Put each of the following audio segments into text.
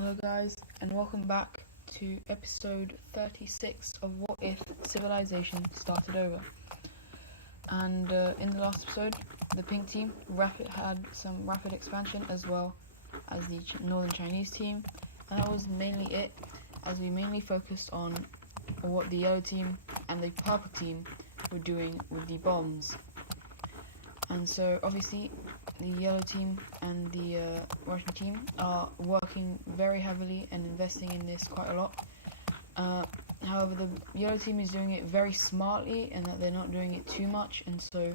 Hello guys, and welcome back to episode 36 of What If Civilization Started Over. And in the last episode, the pink team had some rapid expansion, as well as the northern Chinese team, and that was mainly it, as we mainly focused on what the yellow team and the purple team were doing with the bombs. And so obviously the yellow team and the Russian team are working very heavily and investing in this quite a lot. However, the yellow team is doing it very smartly, and that they're not doing it too much, and so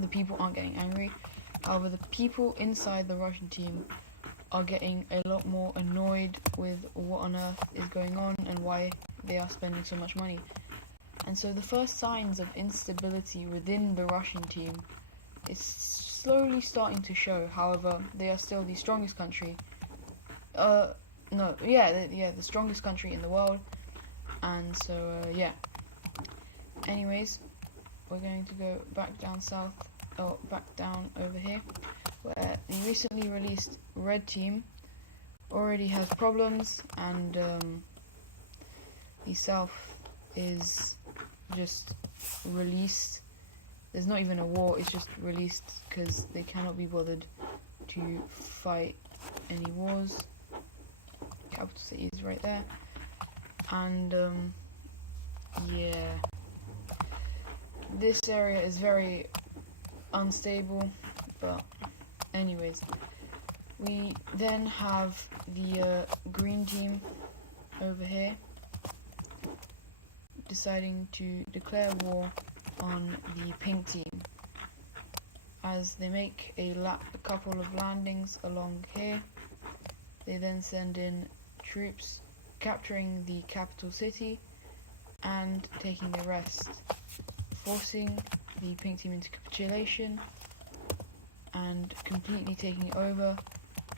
the people aren't getting angry. However, the people inside the Russian team are getting a lot more annoyed with what on earth is going on and why they are spending so much money. And so the first signs of instability within the Russian team is slowly starting to show. However, they are still the strongest country. The strongest country in the world. And so, Anyways, we're going to go back down south, or back down over here, where the recently released red team already has problems, and the south is just released. There's not even a war, it's just released because they cannot be bothered to fight any wars. Capital city is right there. And this area is very unstable, but anyways, we then have the green team over here deciding to declare war on the pink team, as they make a couple of landings along here. They then send in troops, capturing the capital city and taking the rest, forcing the pink team into capitulation and completely taking over,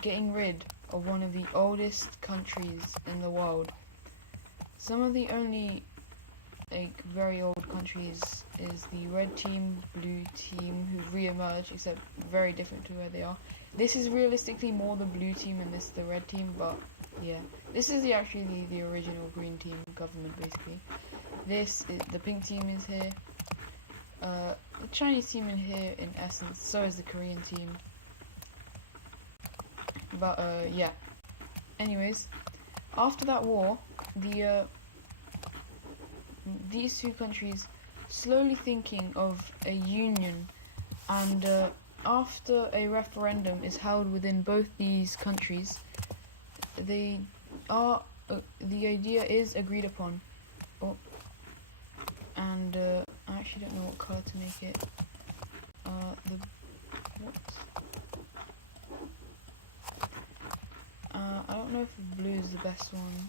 getting rid of one of the oldest countries in the world. Some of the only very old countries is the red team, blue team, who re-emerge, except very different to where they are. This is realistically more the blue team and this is the red team, but yeah, this is actually the original green team government, basically. The pink team is here, the Chinese team in here in essence, so is the Korean team, but anyways, after that war, these two countries slowly thinking of a union, and after a referendum is held within both these countries, the idea is agreed upon. I actually don't know what color to make it. I don't know if blue is the best one.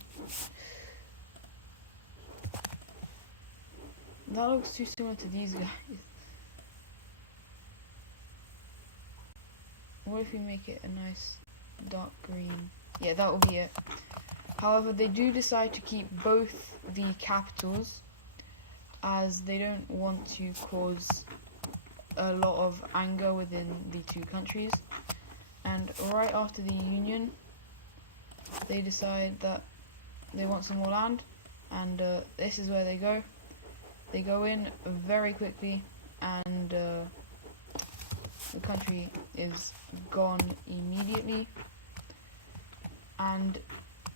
That looks too similar to these guys. What if we make it a nice dark green? Yeah, that will be it. However, they do decide to keep both the capitals, as they don't want to cause a lot of anger within the two countries. And right after the union, they decide that they want some more land, and this is where they go. They go in very quickly, and the country is gone immediately. And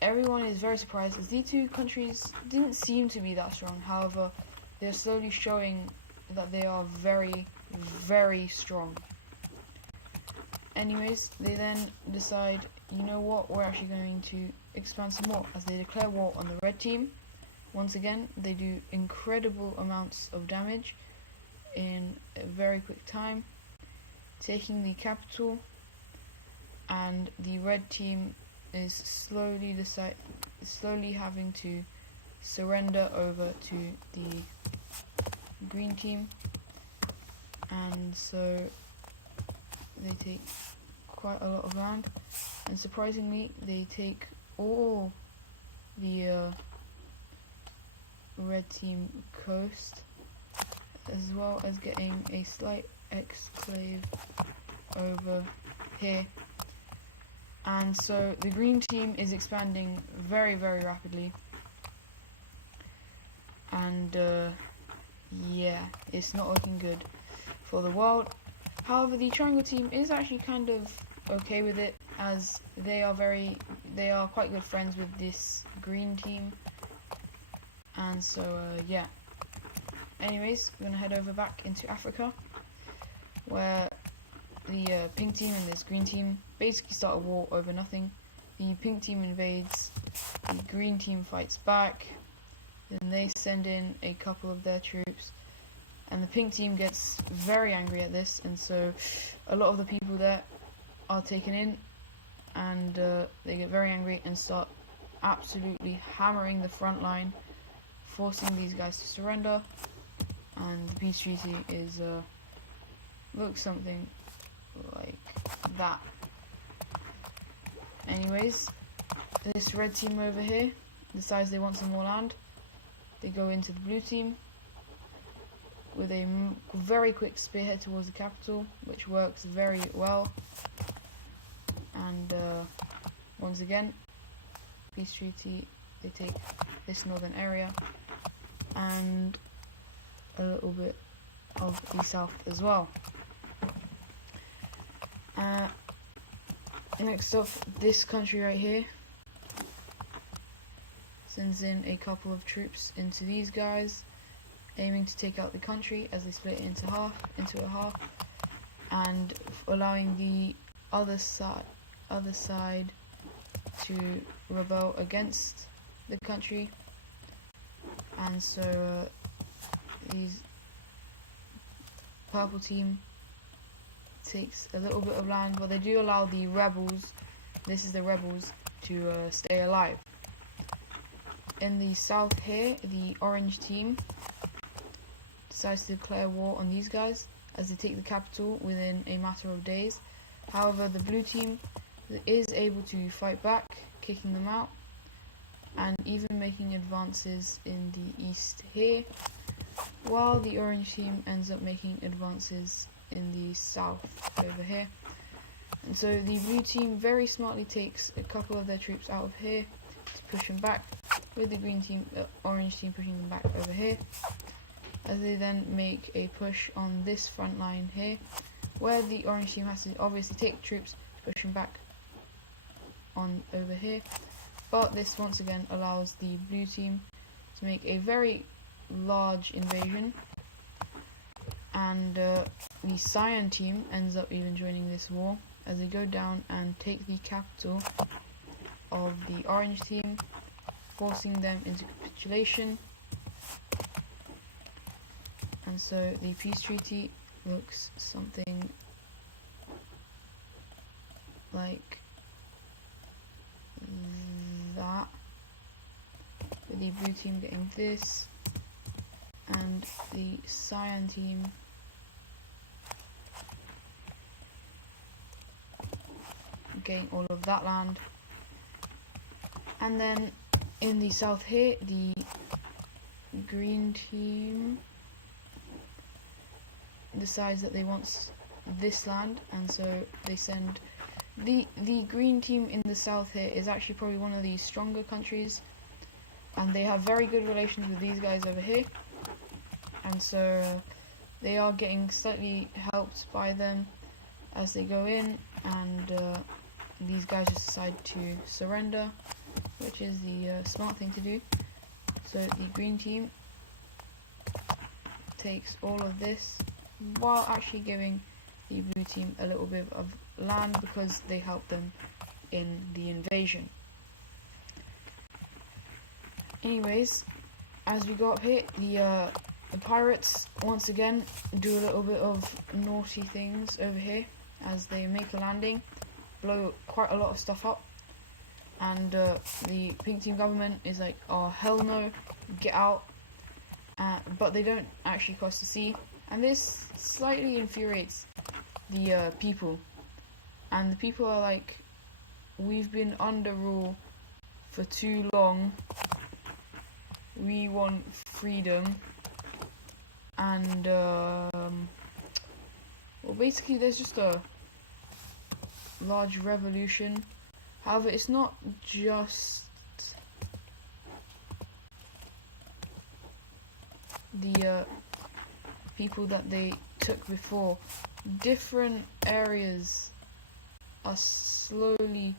everyone is very surprised, as these two countries didn't seem to be that strong. However, they're slowly showing that they are very, very strong. Anyways, they then decide, you know what, we're actually going to expand some more, as they declare war on the red team. Once again, they do incredible amounts of damage in a very quick time, taking the capital, and the red team is slowly having to surrender over to the green team, and so they take quite a lot of land, and surprisingly they take all the red team coast, as well as getting a slight exclave over here. And so the green team is expanding very, very rapidly. And yeah, it's not looking good for the world. However, the triangle team is actually kind of okay with it, as they are quite good friends with this green team. And so yeah. Anyways, we're gonna head over back into Africa, where the pink team and this green team basically start a war over nothing. The pink team invades, the green team fights back, then they send in a couple of their troops, and the pink team gets very angry at this, and so a lot of the people there are taken in, and they get very angry and start absolutely hammering the front line, forcing these guys to surrender. And the peace treaty is looks something like that. Anyways, this red team over here decides they want some more land. They go into the blue team with a very quick spearhead towards the capital, which works very well. And once again, peace treaty, they take this northern area and a little bit of the south as well. Next up, this country right here sends in a couple of troops into these guys, aiming to take out the country as they split it into a half, and allowing the other side to rebel against the country. And so these purple team takes a little bit of land, but they do allow the rebels, this is the rebels, to stay alive. In the south here, the orange team decides to declare war on these guys as they take the capital within a matter of days. However, the blue team is able to fight back, kicking them out, and even making advances in the east here, while the orange team ends up making advances in the south over here. And so the blue team very smartly takes a couple of their troops out of here to push them back, with the green team, orange team pushing them back over here, as they then make a push on this front line here, where the orange team has to obviously take troops to push them back on over here. But this once again allows the blue team to make a very large invasion, and the cyan team ends up even joining this war as they go down and take the capital of the orange team, forcing them into capitulation. And so the peace treaty looks something like that, with the blue team getting this and the cyan team getting all of that land. And then in the south here, the green team decides that they want this land, and so they send the green team in the south here is actually probably one of the stronger countries, and they have very good relations with these guys over here, and so they are getting slightly helped by them as they go in, and these guys just decide to surrender, which is the smart thing to do. So the green team takes all of this while actually giving the blue team a little bit of land because they helped them in the invasion. Anyways, as we go up here, the pirates once again do a little bit of naughty things over here as they make a landing, blow quite a lot of stuff up, and the pink team government is like, oh hell no, get out, but they don't actually cross the sea, and this slightly infuriates the people, and the people are like, we've been under rule for too long, we want freedom. And well, basically there's just a large revolution However, it's not just the people that they took before. Different areas are slowly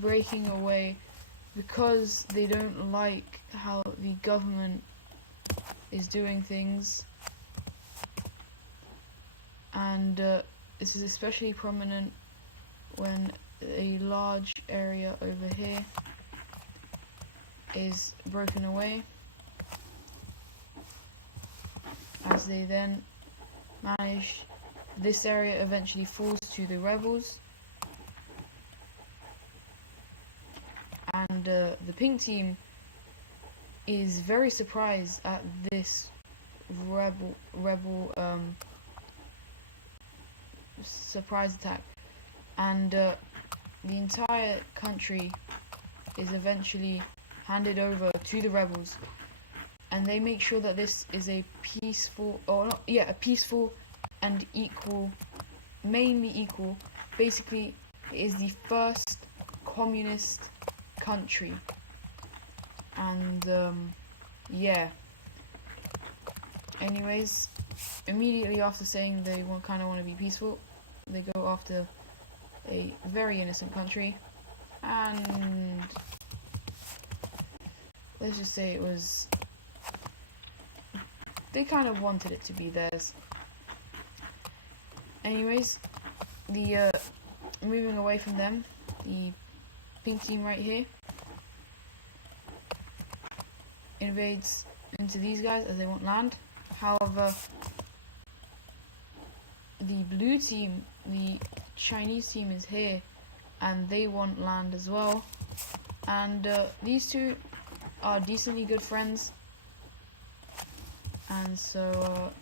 breaking away because they don't like how the government is doing things, and this is especially prominent when a large area over here is broken away, as they then manage. This area eventually falls to the rebels, and the pink team is very surprised at this rebel surprise attack, and the entire country is eventually handed over to the rebels, and they make sure that this is a peaceful, a peaceful and equal, mainly equal. Basically, it is the first communist country, and anyways, immediately after saying they kind of want to be peaceful, they go after a very innocent country, and let's just say they kind of wanted it to be theirs. Anyways, moving away from them, the pink team right here invades into these guys as they want land. However, the blue team, the Chinese team, is here and they want land as well, and these two are decently good friends, and so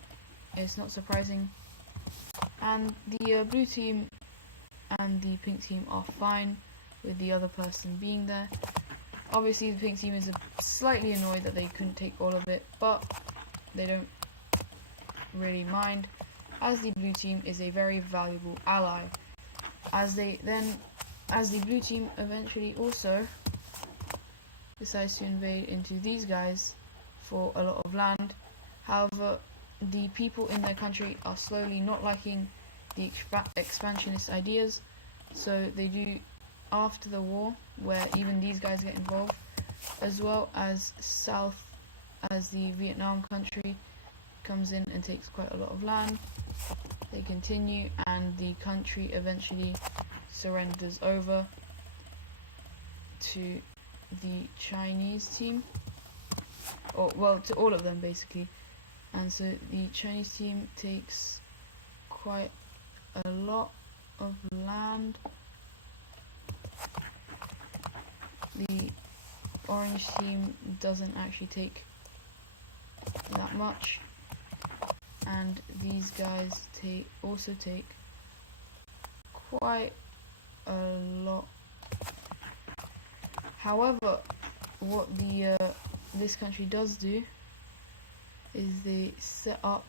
it's not surprising. And the blue team and the pink team are fine with the other person being there. Obviously, the pink team is slightly annoyed that they couldn't take all of it, but they don't really mind, as the blue team is a very valuable ally. As the blue team eventually also decides to invade into these guys for a lot of land. However, the people in their country are slowly not liking the expansionist ideas, so they do, after the war, where even these guys get involved, as well as the Vietnam country comes in and takes quite a lot of land. They continue, and the country eventually surrenders over to the Chinese team, to all of them basically. And so the Chinese team takes quite a lot of land. The orange team doesn't actually take that much, and these guys also take quite a lot. However, what this country does do is they set up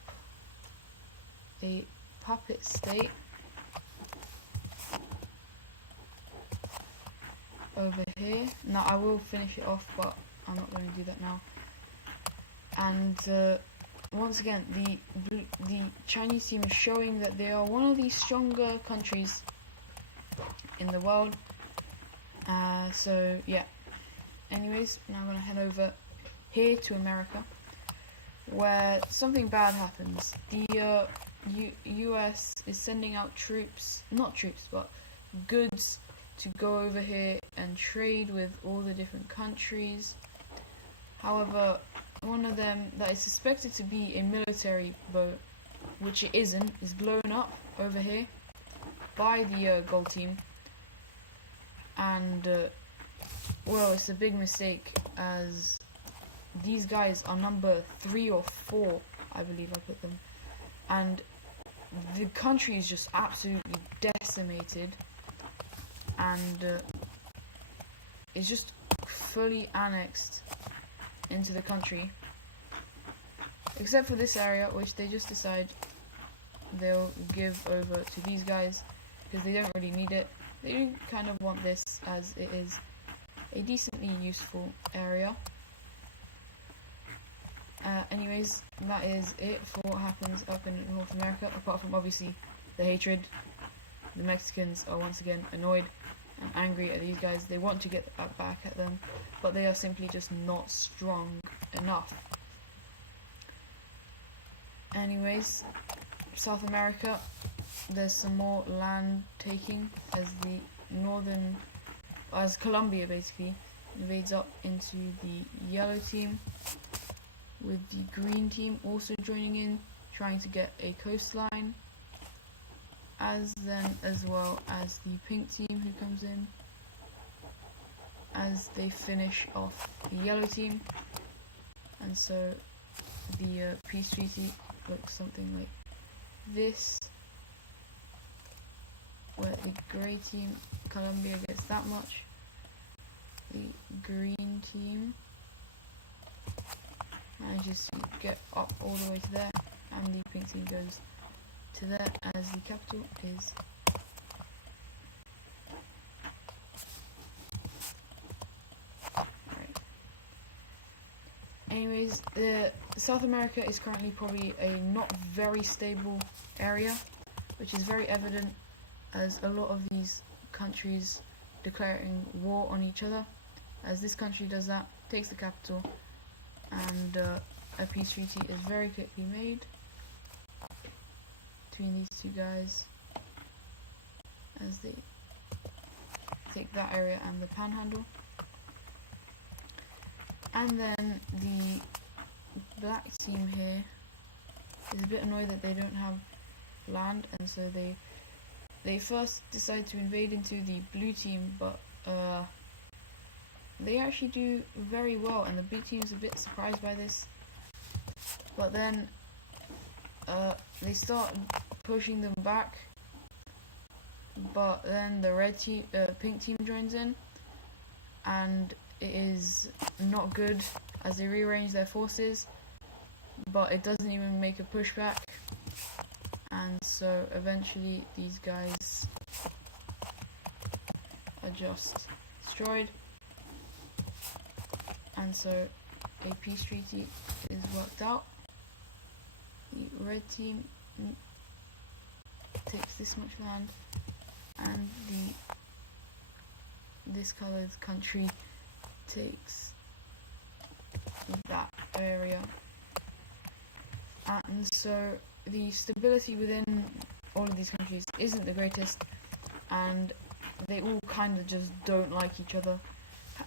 a puppet state over here. Now, I will finish it off, but I'm not going to do that now. And once again, the Chinese team is showing that they are one of the stronger countries in the world. So yeah. Anyways, now I'm going to head over here to America, where something bad happens. The US is sending out goods to go over here and trade with all the different countries. However, one of them that is suspected to be a military boat, which it isn't, is blown up over here by the gold team. And it's a big mistake, as these guys are number 3 or 4, I believe I put them, and the country is just absolutely decimated, and it's just fully annexed into the country, except for this area, which they just decide they'll give over to these guys because they don't really need it. they do kind of want this, as it is a decently useful area. Anyways, that is it for what happens up in North America, apart from obviously the hatred. The Mexicans are once again annoyed and angry at these guys. They want to get back at them, but they are simply just not strong enough. Anyways, South America, there's some more land taking as Colombia basically invades up into the yellow team, with the green team also joining in, trying to get a coastline, as well as the pink team who comes in as they finish off the yellow team. And so the peace treaty looks something like this, where the grey team, Colombia, gets that much, the green team manages to get up all the way to there, and the pink team goes to there, as the capital is right. Anyways, South America is currently probably a not very stable area, which is very evident as a lot of these countries declaring war on each other. As this country does that, takes the capital, and a peace treaty is very quickly made between these two guys as they take that area and the panhandle. And then the black team here is a bit annoyed that they don't have land, and so they first decide to invade into the blue team, but they actually do very well, and the blue team is a bit surprised by this. But then they start pushing them back, but then the pink team joins in, and it is not good as they rearrange their forces, but it doesn't even make a pushback, and so eventually these guys are just destroyed. And so a peace treaty is worked out. The red team takes this much land, and this coloured country takes that area. And so the stability within all of these countries isn't the greatest, and they all kind of just don't like each other.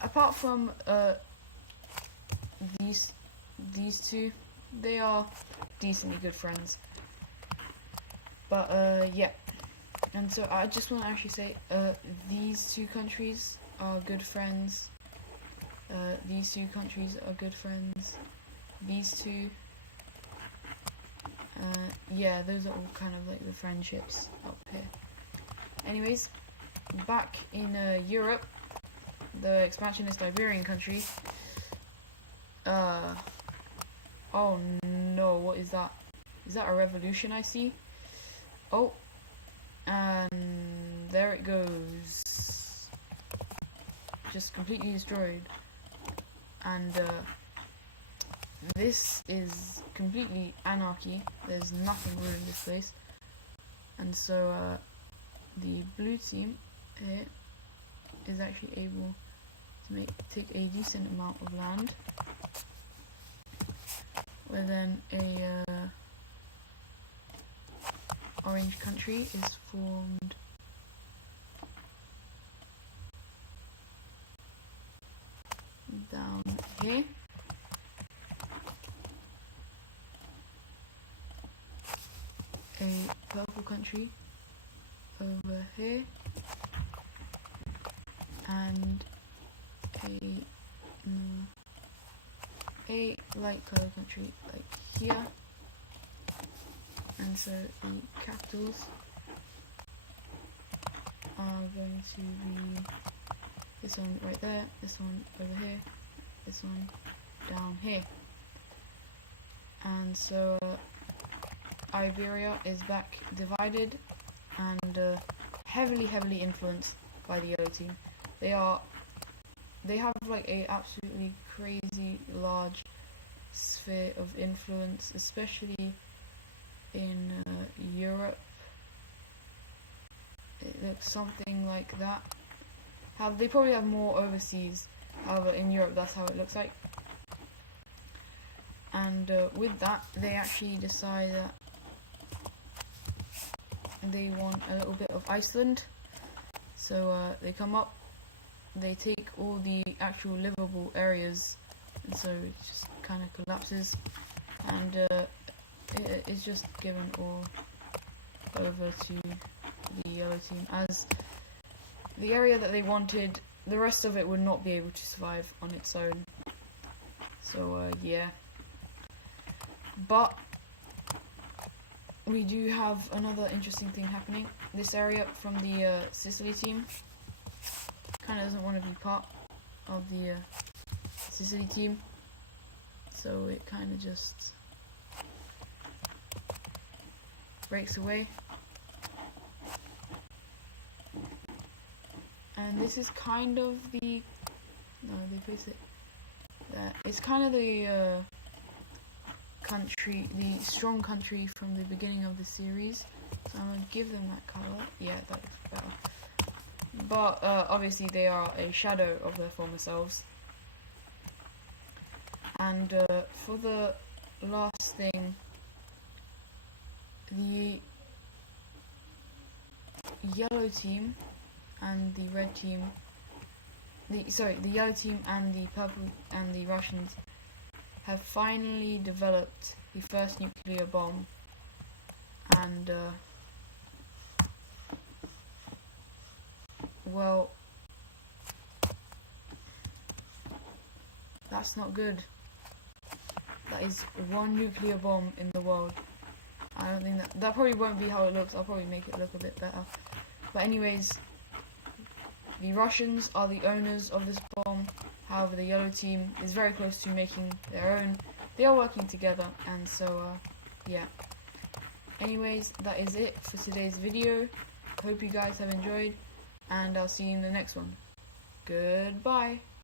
Apart from these two, they are decently good friends. But yeah, and so I just want to actually say these two countries are good friends. These two countries are good friends. These two, yeah, those are all kind of like the friendships up here. Anyways, back in Europe, the expansionist Iberian country. Oh no, what is that? Is that a revolution I see? Oh, and there it goes. Just completely destroyed. And this is completely anarchy. There's nothing ruling this place. And so the blue team here is actually able to take a decent amount of land, where then a orange country is formed down here. A purple country over here, and a light colour country like here. And so the capitals are going to be this one right there, this one over here, this one down here. And so Iberia is back divided and heavily influenced by the yellow team. They have like a absolutely crazy large sphere of influence, especially in Europe. It looks something like that. They probably have more overseas. However, in Europe, that's how it looks like. And with that, they actually decide that they want a little bit of Iceland. So they come up, they take all the actual livable areas, and so it just kind of collapses, and it's just given all over to the yellow team, as the area that they wanted, the rest of it would not be able to survive on its own. So yeah, but we do have another interesting thing happening. This area from the Sicily team kind of doesn't want to be part of the Sicily team, so it kind of just breaks away. And this is kind of the they place it there. It's kind of the country, the strong country from the beginning of the series. So I'm gonna give them that color. Yeah, that looks better. But obviously they are a shadow of their former selves. And for the last thing, the yellow team and the red team, the yellow team and the purple and the Russians have finally developed the first nuclear bomb, and well, that's not good. That is one nuclear bomb in the world. I don't think that probably won't be how it looks. I'll probably make it look a bit better. But anyways, the Russians are the owners of this bomb. However, the yellow team is very close to making their own. They are working together, and so yeah. Anyways, that is it for today's video. Hope you guys have enjoyed, and I'll see you in the next one. Goodbye.